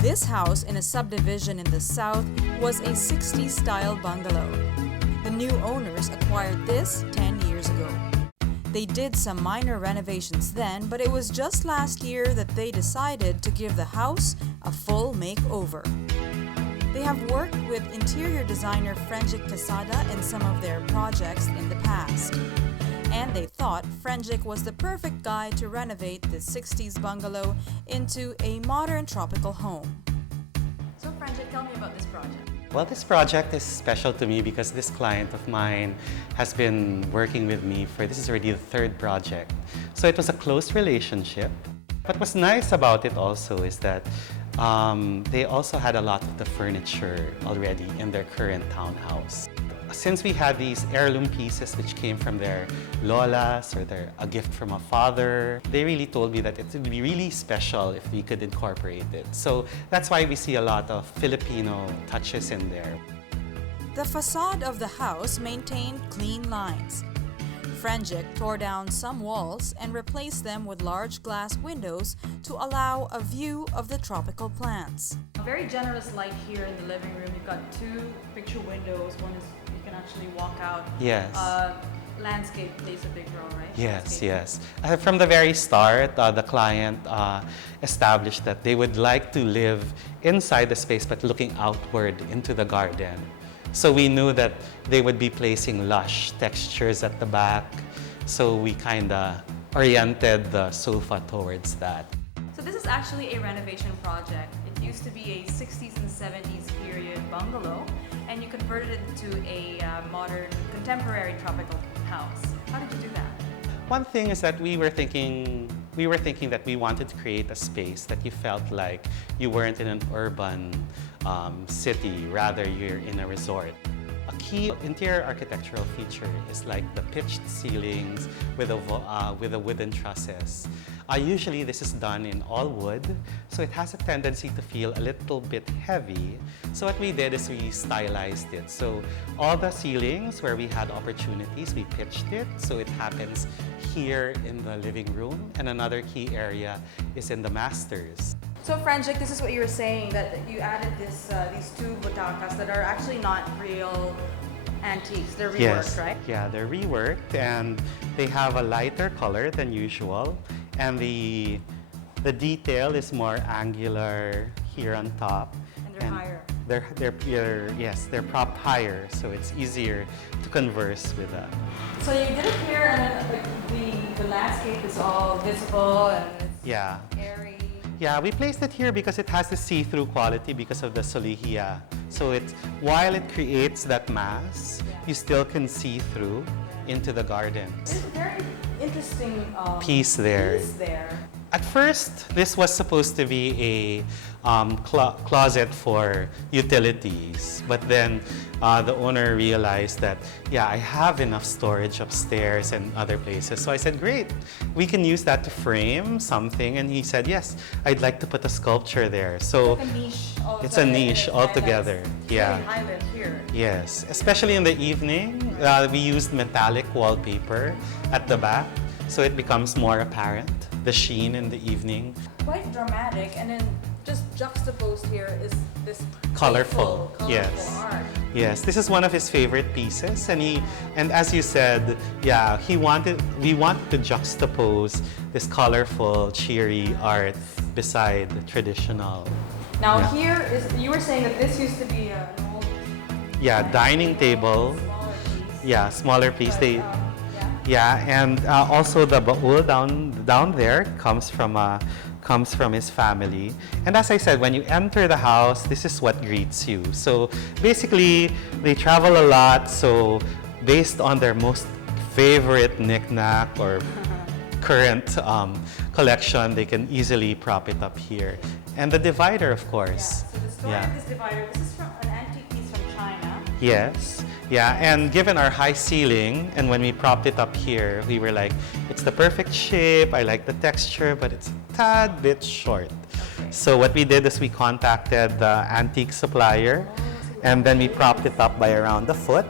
This house in a subdivision in the south was a 60s-style bungalow. The new owners acquired this 10 years ago. They did some minor renovations then, but it was just last year that they decided to give the house a full makeover. They have worked with interior designer Frenjick Quesada in some of their projects in the past. And they thought Frenjick was the perfect guy to renovate this 60s bungalow into a modern tropical home. So Frenjick, tell me about this project. Well, this project is special to me because this client of mine has been working with me this is already the third project. So it was a close relationship. But what's nice about it also is that they also had a lot of the furniture already in their current townhouse. Since we had these heirloom pieces which came from their lolas or a gift from a father, they really told me that it would be really special if we could incorporate it. So that's why we see a lot of Filipino touches in there. The facade of the house maintained clean lines. Frenjick tore down some walls and replaced them with large glass windows to allow a view of the tropical plants. A very generous light here in the living room. You've got two picture windows. One is you can actually walk out. Yes. Landscape plays a big role, right? Yes, yes. From the very start, the client established that they would like to live inside the space but looking outward into the garden. So we knew that they would be placing lush textures at the back. So we kind of oriented the sofa towards that. So this is actually a renovation project. It used to be a 60s and 70s period bungalow, and you converted it into a modern, contemporary tropical house. How did you do that? One thing is that we were thinking that we wanted to create a space that you felt like you weren't in an urban city, rather you're in a resort. A key interior architectural feature is like the pitched ceilings with a wooden trusses. Usually this is done in all wood, so it has a tendency to feel a little bit heavy. So what we did is we stylized it. So all the ceilings where we had opportunities, we pitched it, so it happens here in the living room, and another key area is in the masters. So Frenjick, this is what you were saying, that you added these two butacas that are actually not real antiques. They're reworked, Yes. right? Yeah, they're reworked and they have a lighter color than usual, and the detail is more angular here on top. And they're higher. They're propped higher, so it's easier to converse with that. So you did it here, and then like, the landscape is all visible and it's Yeah. airy. Yeah, we placed it here because it has the see-through quality because of the solihia. So while it creates that mass, you still can see through into the garden. There's a very interesting Piece there. At first, this was supposed to be a closet for utilities, but then the owner realized that, yeah, I have enough storage upstairs and other places. So I said, great, we can use that to frame something. And he said, yes, I'd like to put a sculpture there. So It's like a niche. it's a niche altogether. Yeah. Highlight here. Yes, especially in the evening, we used metallic wallpaper at the back, so it becomes more apparent, the sheen in the evening. Quite dramatic, and then just juxtaposed here is this Colorful, colorful yes. art. Yes, this is one of his favorite pieces, and as you said, yeah, we wanted to juxtapose this colorful, cheery art beside the traditional. Now Yeah. here is, you were saying that this used to be an old dining table. smaller piece. Yeah, smaller piece. But, Yeah, and also the baul down there comes from his family. And as I said, when you enter the house, this is what greets you. So basically, they travel a lot. So based on their most favorite knick-knack or current collection, they can easily prop it up here. And the divider, of course. So the story of this divider, this is from an antique piece from China. Yes. Yeah, and given our high ceiling, and when we propped it up here, we were like, it's the perfect shape, I like the texture, but it's a tad bit short. Okay. So what we did is we contacted the antique supplier, and then we propped it up by around a foot.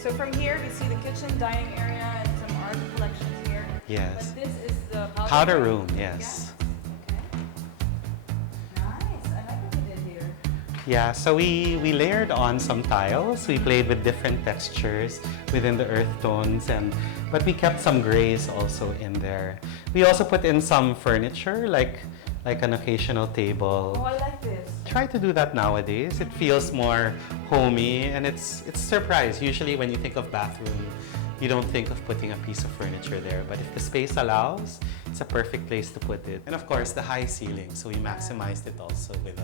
So from here, we see the kitchen, dining area, and some art collections here. Yes. But this is the Powder room, yes. Yeah. Okay. Yeah, so we layered on some tiles. We played with different textures within the earth tones, but we kept some grays also in there. We also put in some furniture, like an occasional table. Oh, I like this. Try to do that nowadays. It feels more homey, and it's a surprise. Usually when you think of bathroom, you don't think of putting a piece of furniture there, but if the space allows, it's a perfect place to put it. And of course, the high ceiling, so we maximized it also with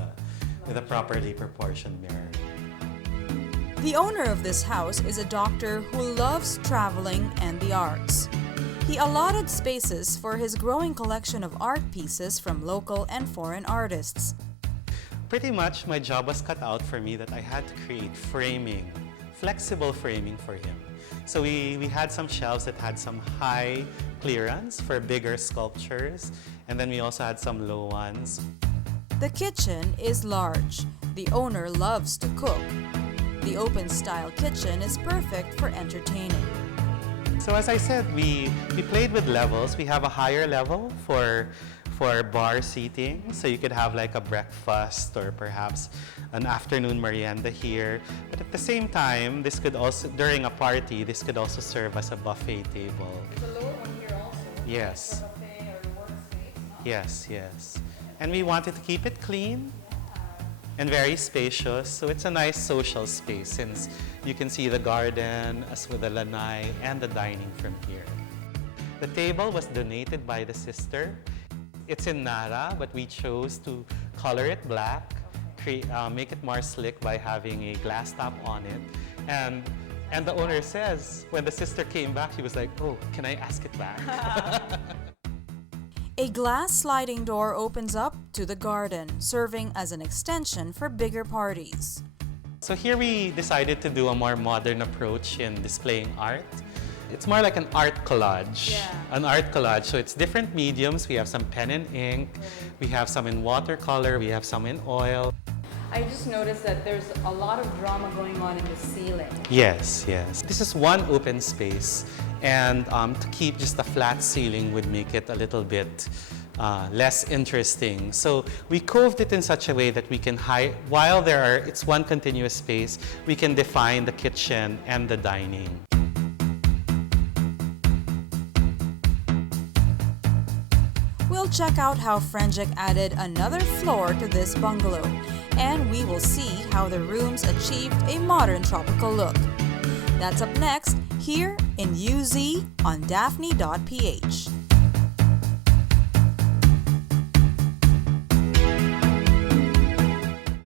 a properly proportioned mirror. The owner of this house is a doctor who loves traveling and the arts. He allotted spaces for his growing collection of art pieces from local and foreign artists. Pretty much my job was cut out for me that I had to create framing, flexible framing for him. So we had some shelves that had some high clearance for bigger sculptures, and then we also had some low ones. The kitchen is large. The owner loves to cook. The open-style kitchen is perfect for entertaining. So as I said, we played with levels. We have a higher level for bar seating, so you could have like a breakfast or perhaps an afternoon merienda here. But at the same time, this could also, during a party, this could also serve as a buffet table. There's a lower one here also. Yes. For buffet or workspace, no? Yes, yes. And we wanted to keep it clean and very spacious, so it's a nice social space since you can see the garden as with the lanai and the dining from here. The table was donated by the sister. It's in Nara, but we chose to color it black, make it more slick by having a glass top on it. And the owner says, when the sister came back, she was like, "Oh, can I ask it back?" A glass sliding door opens up to the garden, serving as an extension for bigger parties. So here we decided to do a more modern approach in displaying art. It's more like an art collage. Yeah. An art collage. So it's different mediums. We have some pen and ink. We have some in watercolor. We have some in oil. I just noticed that there's a lot of drama going on in the ceiling. Yes, yes. This is one open space. And to keep just a flat ceiling would make it a little bit less interesting. So we coved it in such a way that we can while it's one continuous space, we can define the kitchen and the dining. We'll check out how Frenjick added another floor to this bungalow, and we will see how the rooms achieved a modern tropical look. That's up next here in UZ on Daphne.ph.